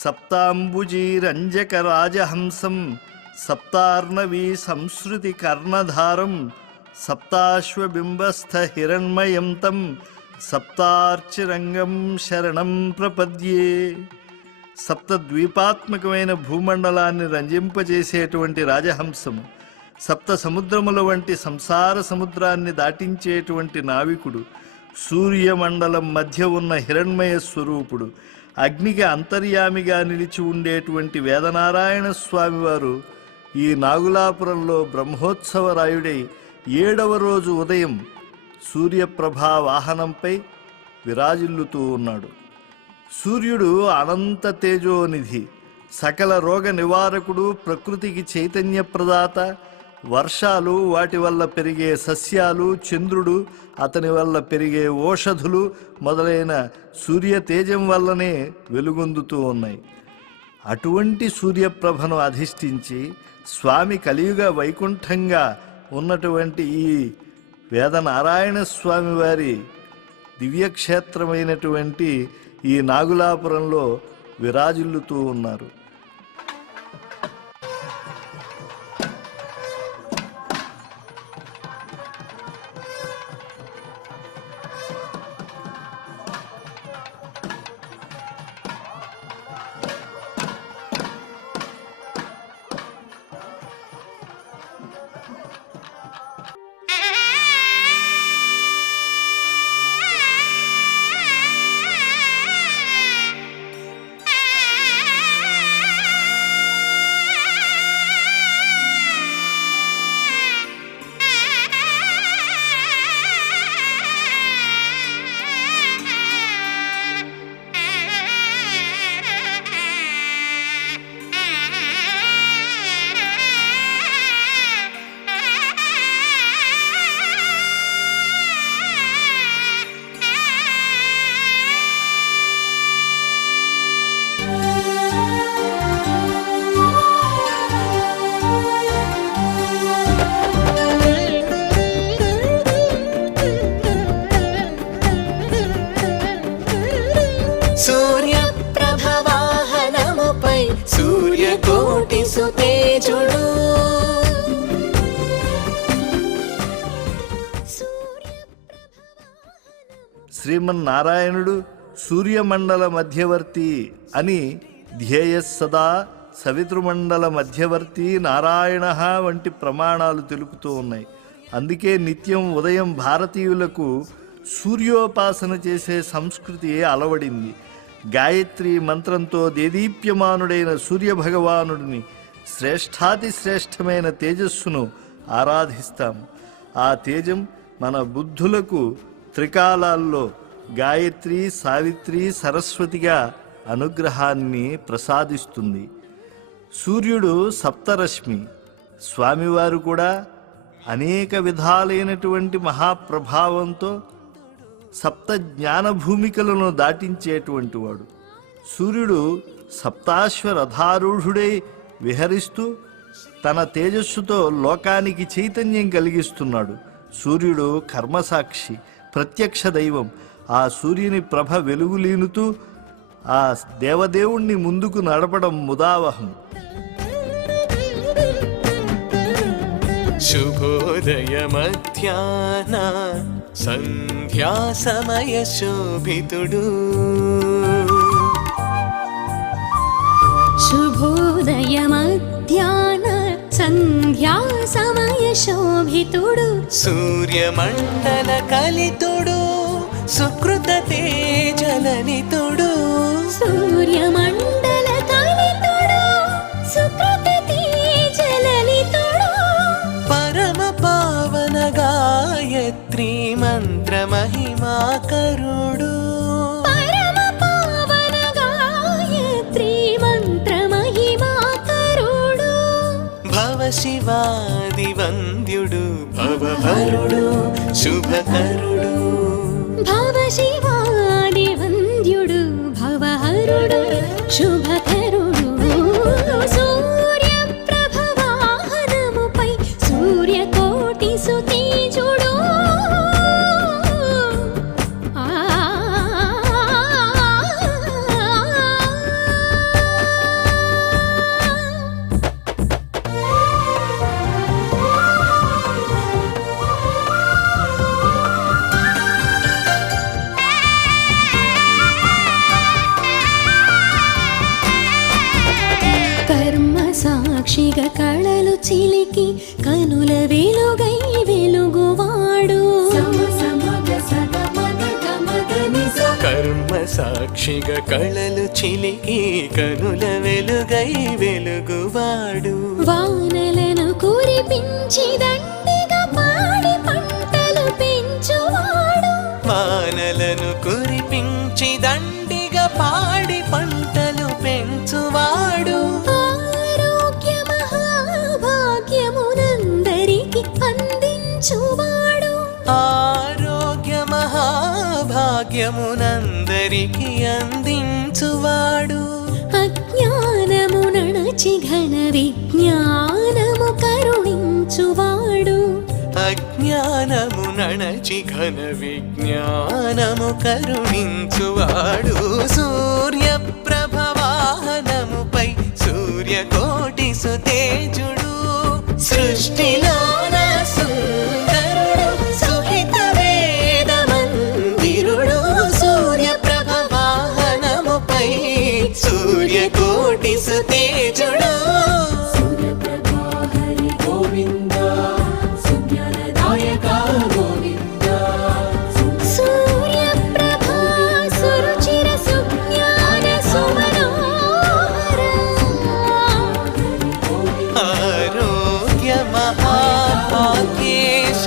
సప్తాంబుజీరంజకరాజహంసం సప్తార్ణవీ సంస్కృతి కర్ణధారం సప్తాశ్వబింబస్థ హిరణ్మయం తం సప్తార్చిరంగం శరణం ప్రపద్యే. సప్తద్వీపాత్మకమైన భూమండలాన్ని రంజింపజేసేటువంటి రాజహంసము, సప్త సముద్రముల వంటి సంసార సముద్రాన్ని దాటించేటువంటి నావికుడు, సూర్యమండలం మధ్య ఉన్న హిరణ్మయ స్వరూపుడు, అగ్నికి అంతర్యామిగా నిలిచి ఉండేటువంటి వేదనారాయణ స్వామివారు ఈ నాగులాపురంలో బ్రహ్మోత్సవరాయుడై 7వ రోజు ఉదయం సూర్యప్రభా వాహనంపై విరాజిల్లుతూ ఉన్నాడు. సూర్యుడు అనంత తేజోనిధి, సకల రోగ నివారకుడు, ప్రకృతికి చైతన్య ప్రదాత. వర్షాలు, వాటి వల్ల పెరిగే సస్యాలు, చంద్రుడు, అతని వల్ల పెరిగే ఓషధులు మొదలైన సూర్య తేజం వల్లనే వెలుగొందుతూ ఉన్నాయి. అటువంటి సూర్యప్రభను అధిష్ఠించి స్వామి కలియుగ వైకుంఠంగా ఉన్నటువంటి ఈ వేదనారాయణ స్వామి వారి దివ్యక్షేత్రమైనటువంటి ఈ నాగులాపురంలో విరాజిల్లుతూ ఉన్నారు. సూర్యప్రభవాహనముపై సూర్యకోటి సుతేజుడు. శ్రీమన్నారాయణుడు సూర్యమండల మధ్యవర్తి అని ధ్యేయ సదా సవితృమండల మధ్యవర్తి నారాయణ వంటి ప్రమాణాలు తెలుపుతూ ఉన్నాయి. అందుకే నిత్యం ఉదయం భారతీయులకు సూర్యోపాసన చేసే సంస్కృతి అలవడింది. గాయత్రి మంత్రంతో దేదీప్యమానుడైన సూర్యభగవానుడిని శ్రేష్ఠాతి శ్రేష్టమైన తేజస్సును ఆరాధిస్తాము. ఆ తేజం మన బుద్ధులకు త్రికాలాల్లో గాయత్రి, సావిత్రి, సరస్వతిగా అనుగ్రహాన్ని ప్రసాదిస్తుంది. సూర్యుడు సప్తరశ్మి. స్వామివారు కూడా అనేక విధాలైనటువంటి మహాప్రభావంతో సప్త జ్ఞాన భూమికలను దాటించేటువంటి వాడు. సూర్యుడు సప్తాశ్వరథారూఢుడై విహరిస్తూ తన తేజస్సుతో లోకానికి చైతన్యం కలిగిస్తున్నాడు. సూర్యుడు కర్మసాక్షి, ప్రత్యక్ష దైవం. ఆ సూర్యుని ప్రభ వెలుగులీనుతూ ఆ దేవదేవుణ్ణి ముందుకు నడపడం ముదావహం. శుభోదయ మధ్యాహ్న సంధ్యా సమయ శోభితుడు. శుభోదయ మధ్యాహ్న సంధ్యా సమయ శోభితుడు. సూర్యమండల కలితుడు, సుకృత తేజలనితుడు. సూర్యమండల కలితుడు, సుకృత తేజలనితుడు. పరమ పావన గాయత్రి మంత్ర మహిమాకరుడు. పరమ పావన గాయత్రి మంత్ర మహిమాకరుడు. భవ శివాది వంద్యుడు, భవహరుడు, శుభకరుడు. భవ శివాది వంద్యుడు, భవహరుడు, శుభకరుడు. సూర్యప్రభవాహనముపై సూర్యకోటి సుతేజుడు. ఆ సాక్షిగా కళలు చిలికి కనుల వెలుగై వెలుగువాడు కర్మ సాక్షిగా కళలు చిలికి కనుల వెలుగై వెలుగువాడు వానలను కురిపించి దండిగా పాడి పంటలు పెంచువాడు వానలను కురిపించి దండిగా పాడి పంటలు పెంచువాడు ఆరోగ్య మహాభాగ్యమునందరికి అందించువాడు ఆరోగ్య మహాభాగ్యమునందరికి అందించువాడు అజ్ఞానము నణచి ఘన విజ్ఞానము కరుణించువాడు అజ్ఞానము నణచి ఘన విజ్ఞానము కరుణించువాడు సూర్యప్రభ వాహనముపై సూర్యకోటి సుతేజుడు సృష్టిలోన సుందరుడు సుహిత వేద మందిరుడు సూర్యప్రభ వాహనముపై సూర్యకోటి సుతేజుడు సూర్యప్రభా సురుచిర సుజ్ఞాన సుమనోహర ఆరోగ్య మహాభాగ్యేశ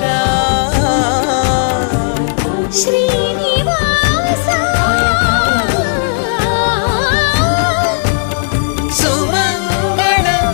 శ్రీనివాస సుమంగళం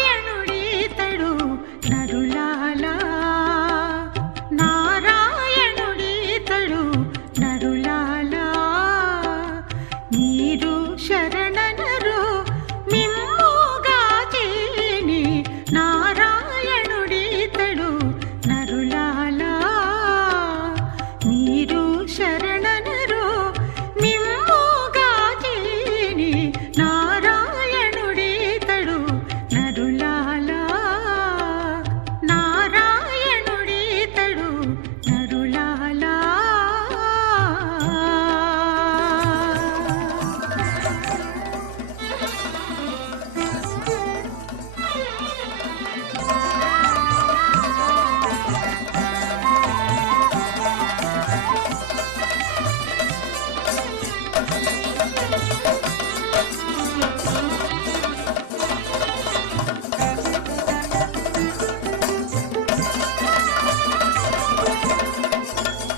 నారాయణుడీతడు నరులాలా నారాయణుడీతడు నరులాలా మీరు శరణనరు మిమ్ముగా చేని నారాయణుడీతడు నరులాలా మీరు శరణనరు మిమ్ముగా చేని నారాయణుడీతడు నరులాలా నారాయణుడీతడు నరులాలా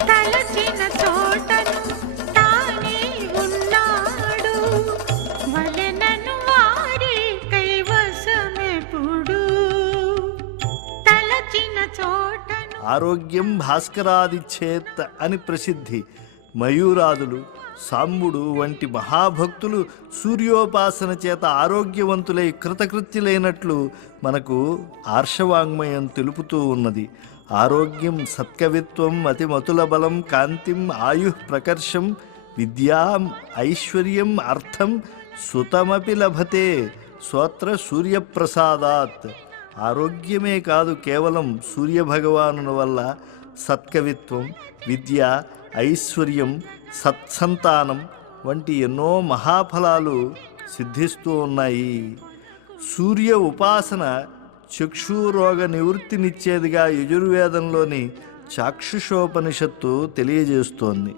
తలచిన చోటను తానే ఉన్నాడు వలెనను వారి కైవసమెప్పుడు తలచిన చోటను ఆరోగ్యం భాస్కరాదిచ్చేత్ అని ప్రసిద్ధి. మయూరాదులు, సాంబుడు వంటి మహాభక్తులు సూర్యోపాసన చేత ఆరోగ్యవంతులై కృతకృత్యులైనట్లు మనకు ఆర్షవాంగ్మయం తెలుపుతూ ఉన్నది. ఆరోగ్యం సత్కవిత్వం అతిమతుల బలం కాంతిం ఆయుః ప్రకర్షం విద్యాం ఐశ్వర్యం అర్థం సుతమపి లభతే స్తోత్ర సూర్యప్రసాదాత్. ఆరోగ్యమే కాదు, కేవలం సూర్యభగవాను వల్ల సత్కవిత్వం, విద్య, ఐశ్వర్యం, సత్సంతానం వంటి ఎన్నో మహాఫలాలు సిద్ధిస్తూ ఉన్నాయి. సూర్య ఉపాసన చక్షురోగ నివృత్తినిచ్చేదిగా యజుర్వేదంలోని చాక్షుషోపనిషత్తు తెలియజేస్తోంది.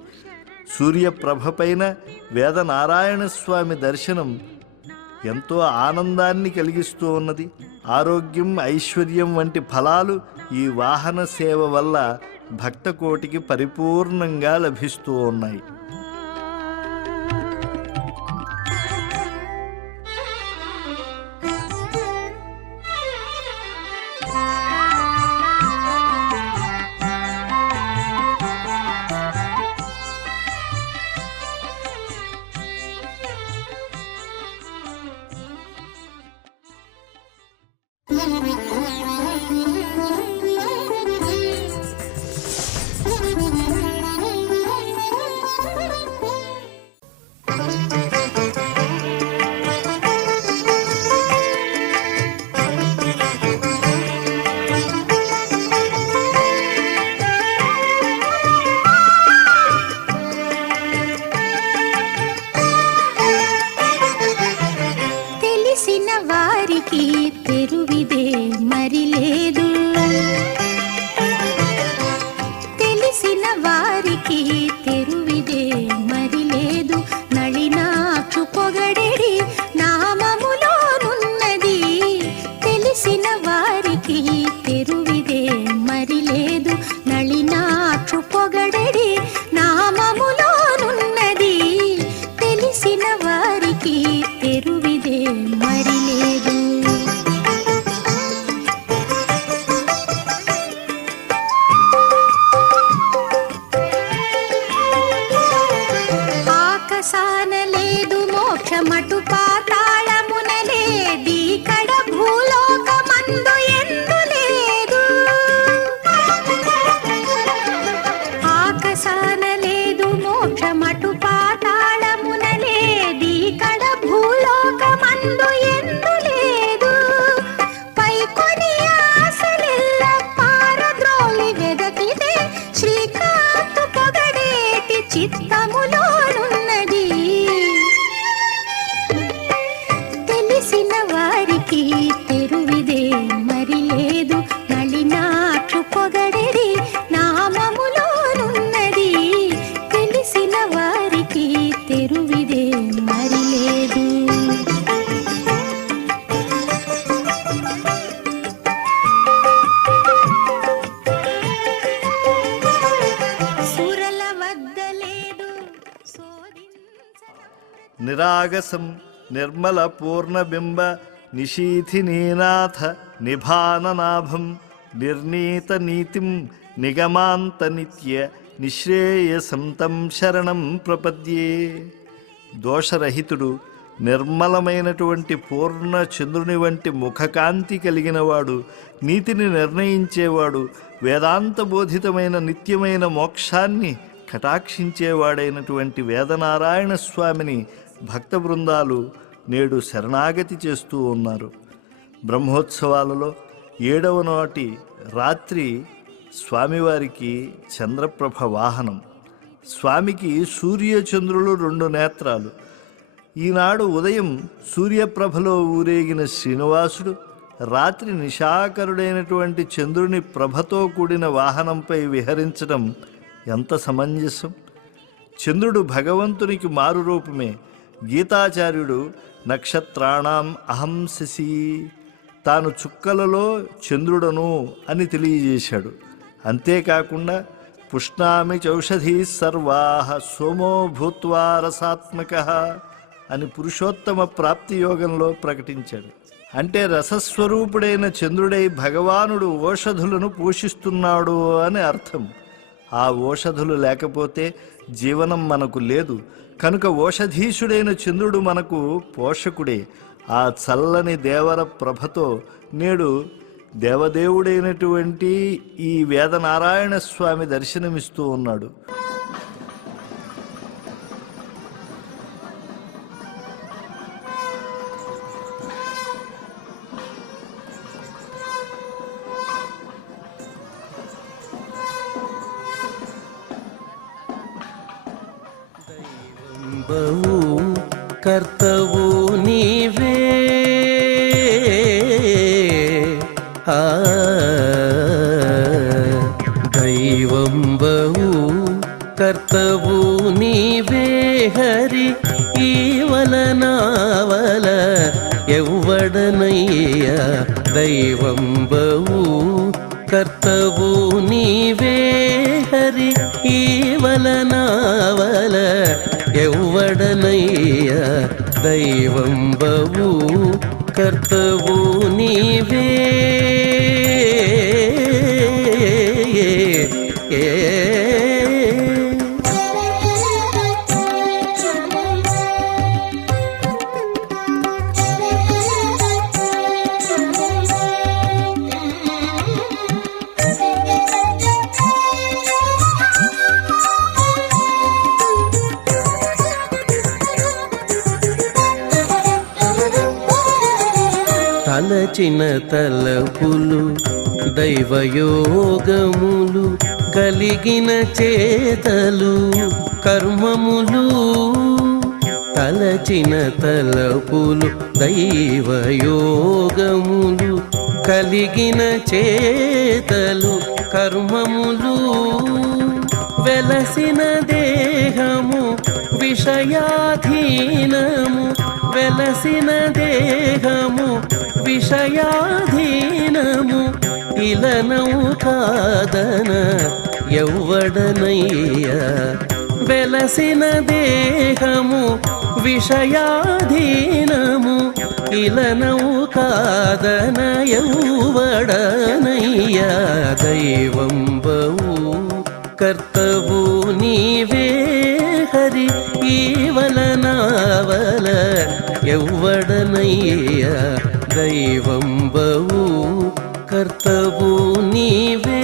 సూర్యప్రభపైన వేదనారాయణ స్వామి దర్శనం ఎంతో ఆనందాన్ని కలిగిస్తూ ఉన్నది. ఆరోగ్యం, ఐశ్వర్యం వంటి ఫలాలు ఈ వాహన సేవ వల్ల భక్తకోటికి పరిపూర్ణంగా లభిస్తూ ఉన్నాయి. తెలిసిన వారికి తెరువిదే మరి లేదు, తెలిసిన వారికి తెరువిదే మరి లేదు, నళినాక్షు పొగడెడి నామములోనున్నది, తెలిసిన వారికి తెరువిదే మరి లేదు, నళినాక్షు పొగడెడి నామములోనున్నది, తెలిసిన వారికి తెరువిదే మరి లేదు. ఆకాశాన లేదు మోక్షమటు పాతాళమున లేది, కడ భూలోకమందు ఎందు లేదు, ఆకాశాన లేదు మోక్షమటు పాతాళమున లేది, కడ భూలోకమందు ఎందు లేదు, పైకొని ఆశలెల్ల పారద్రోలి వెదకితే శ్రీకాంతు పొగడేటి చిత్తములోనున్నది, తెలిసిన వారికి తెరువిదే మరి లేదు, నళినాక్షు పొగడెడి నామములోనున్నది, తెలిసిన వారికి తెరువిదే మరి లేదు. సురల వద్ద లేదు శోధించడం నిరాగసం నిర్మల పూర్ణబింబ నిశీథినీనాథ నిభాననాభం నిర్నీత నీతిం నిగమాంత నిత్య నిశ్రేయసం తం శరణం ప్రపద్యే. దోషరహితుడు నిర్మలమైనటువంటి పూర్ణ చంద్రుని వంటి ముఖకాంతి కలిగినవాడు, నీతిని నిర్ణయించేవాడు, వేదాంతబోధితమైన నిత్యమైన మోక్షాన్ని కటాక్షించేవాడైనటువంటి వేదనారాయణ స్వామిని భక్త బృందాలు నేడు శరణాగతి చేస్తూ ఉన్నారు. బ్రహ్మోత్సవాలలో 7వ నాటి రాత్రి స్వామివారికి చంద్రప్రభ వాహనం. స్వామికి సూర్యచంద్రులు 2 నేత్రాలు. ఈనాడు ఉదయం సూర్యప్రభలో ఊరేగిన శ్రీనివాసుడు రాత్రి నిశాకరుడైనటువంటి చంద్రుని ప్రభతో కూడిన వాహనంపై విహరించడం ఎంత సమంజసం. చంద్రుడు భగవంతునికి మారు రూపమే. గీతాచార్యుడు నక్షత్రాణం అహం శశి, తాను చుక్కలలో చంద్రుడను అని తెలియజేశాడు. అంతేకాకుండా పుష్ణామి చౌషధీ సర్వాః సోమో భూత్వా రసాత్మకః అని పురుషోత్తమ ప్రాప్తి యోగంలో ప్రకటించాడు. అంటే రసస్వరూపుడైన చంద్రుడై భగవానుడు ఓషధులను పోషిస్తున్నాడు అని అర్థం. ఆ ఓషధులు లేకపోతే జీవనం మనకు లేదు. కనుక ఓషధీశుడైన చంద్రుడు మనకు పోషకుడే. ఆ చల్లని దేవర ప్రభతో నేడు దేవదేవుడైనటువంటి ఈ వేదనారాయణ స్వామి దర్శనమిస్తూ ఉన్నాడు. దైవంబవు కర్తవు నీవే, దైవంబవు కర్తవు నీవే హరి, ఈవలనావల ఎవ్వడనయ్యా. దైవంబవు కర్తవు నీవే హరి, ఈవలనావల ఎవ్వడనయ్యా. దైవంబవు కర్తవు నీవే. తలచిన తలపులు దైవయోగములు కలిగిన చేతలు కర్మములు తలచిన తలపులు దైవయోగములు కలిగిన చేతలు కర్మములు వెలసిన దేహము విషయాధీనము వెలసిన దేహము విషయాధీనము ఇలనౌ కాదన ఎవ్వడనయ్యా వెలసిన దేహము విషయాధీనము ఇలనౌ కాదన ఎవ్వడనయ్యా దైవంబవు కర్తవు నీవే హరి ఈవలనావల ఎవ్వడనయ్యా దైవంబవు కర్తవు నీవే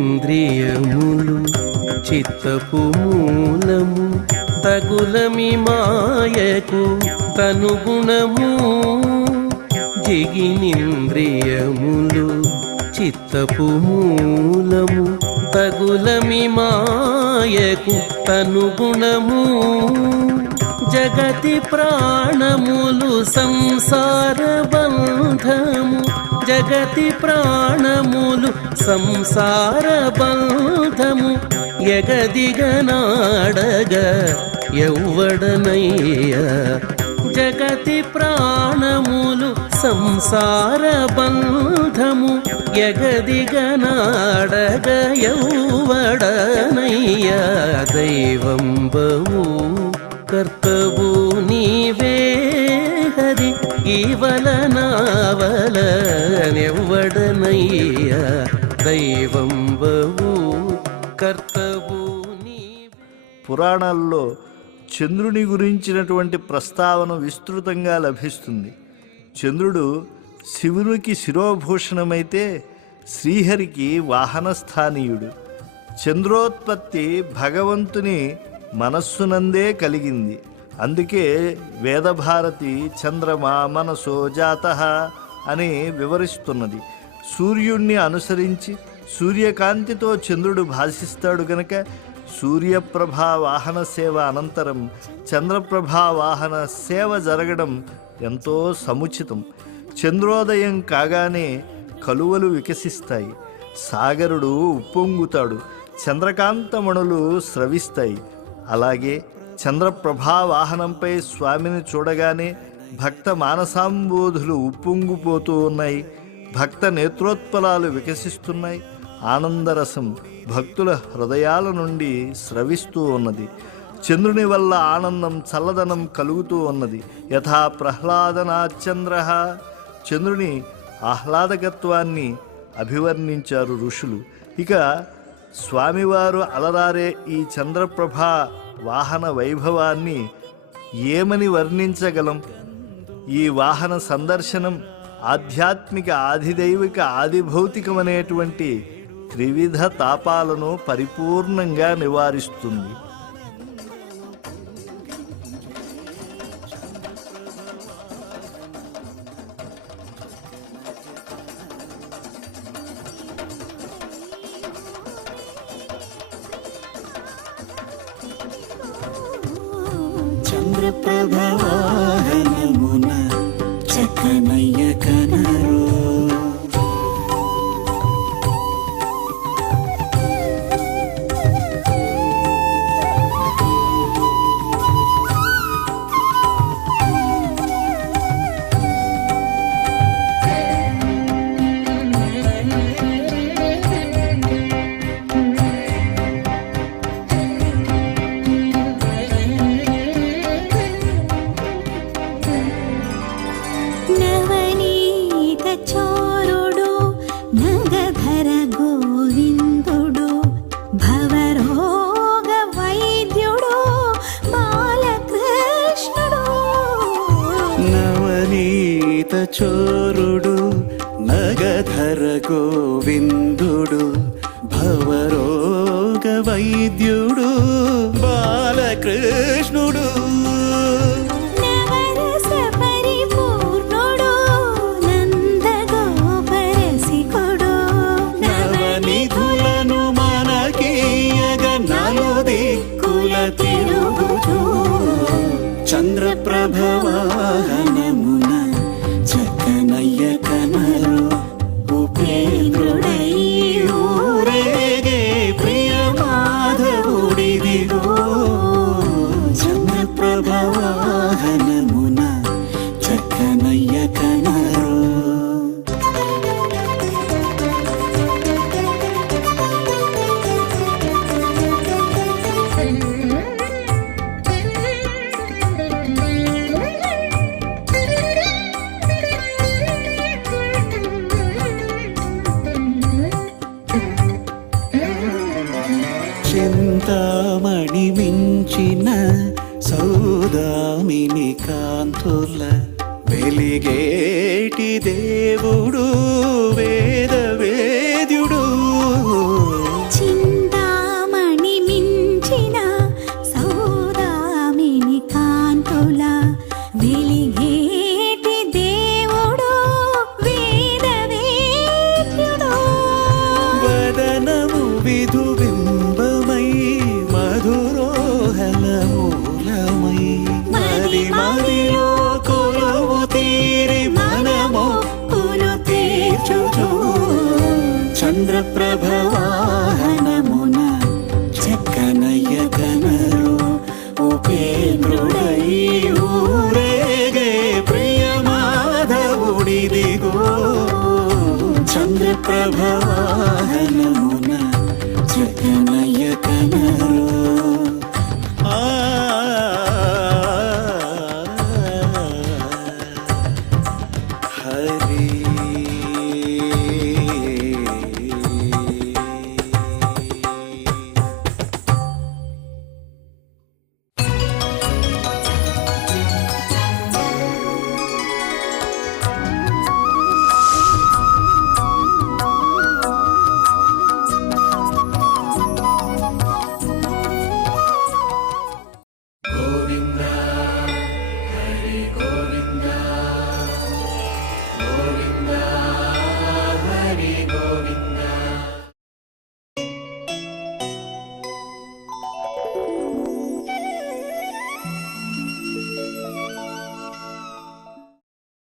జిగినింద్రియములు చిత్తపు మూలము తగులమి మాయకు తనుగుణము జిగినింద్రియములు చిత్తపు మూలము తగులమి మాయకు తనుగుణము జగతి ప్రాణములు సంసార బంధము జగతి ప్రాణములు సంసార బంధము ఎగదిగనాడగ ఎవ్వడనయ్యా జగతి ప్రాణములు సంసార బంధము ఎగదిగనాడగ ఎవ్వడనయ్యా దైవంబవు కర్తవు నీవే హరి ఈవలనావల నెవ్వడనయ్యా దైవంబవు కర్తవు నీవే. పురాణాల్లో చంద్రుని గురించినటువంటి ప్రస్తావన విస్తృతంగా లభిస్తుంది. చంద్రుడు శివునికి శిరోభూషణమైతే శ్రీహరికి వాహనస్థానీయుడు. చంద్రోత్పత్తి భగవంతుని మనస్సునందే కలిగింది. అందుకే వేదభారతి చంద్రమా మనసో జాతః అని వివరిస్తున్నది. సూర్యుణ్ణి అనుసరించి సూర్యకాంతితో చంద్రుడు భాసిస్తాడు గనక సూర్యప్రభా వాహన సేవ అనంతరం చంద్రప్రభా వాహన సేవ జరగడం ఎంతో సముచితం. చంద్రోదయం కాగానే కలువలు వికసిస్తాయి, సాగరుడు ఉప్పొంగుతాడు, చంద్రకాంతమణులు స్రవిస్తాయి. అలాగే చంద్రప్రభా వాహనంపై స్వామిని చూడగానే భక్త మానసాంబోధులు ఉప్పొంగిపోతూ ఉన్నాయి, భక్త నేత్రోత్పలాలు వికసిస్తున్నాయి, ఆనందరసం భక్తుల హృదయాల నుండి స్రవిస్తూ ఉన్నది. చంద్రుని వల్ల ఆనందం చల్లదనం కలుగుతూ ఉన్నది. యథా ప్రహ్లాదనాచంద్ర, చంద్రుని ఆహ్లాదకత్వాన్ని అభివర్ణించారు ఋషులు. ఇక స్వామివారు అలరారే ఈ చంద్రప్రభా వాహన వైభవాన్ని ఏమని వర్ణించగలం? ఈ వాహన సందర్శనం ఆధ్యాత్మిక ఆధిదైవిక ఆదిభౌతికమనేటువంటి త్రివిధ తాపాలను పరిపూర్ణంగా నివారిస్తుంది. చంద్రప్రభవాహనమున చక్కనయ్య కనరు నవనీత చోరుడు నగధర గోవిందుడు భవరోగ వైద్యుడు బాలకృష్ణుడు నవరస పరిపూర్ణుడు నందగోపరసికుడు నవనిధులను మనకీయగ నలుదిక్కుల తిరుగుచూ చంద్రప్రభవాహనమున చక్కనయ్య కనరు ఉపేంద్రుడై ఊరేగే ప్రియ మాధవుడిదిగో చంద్రప్రభవాహనమున చక్కనయ్య కనరు చింతామణి మించిన సౌదామిని కాంతుల వెలిగేటి దేవుడు వేద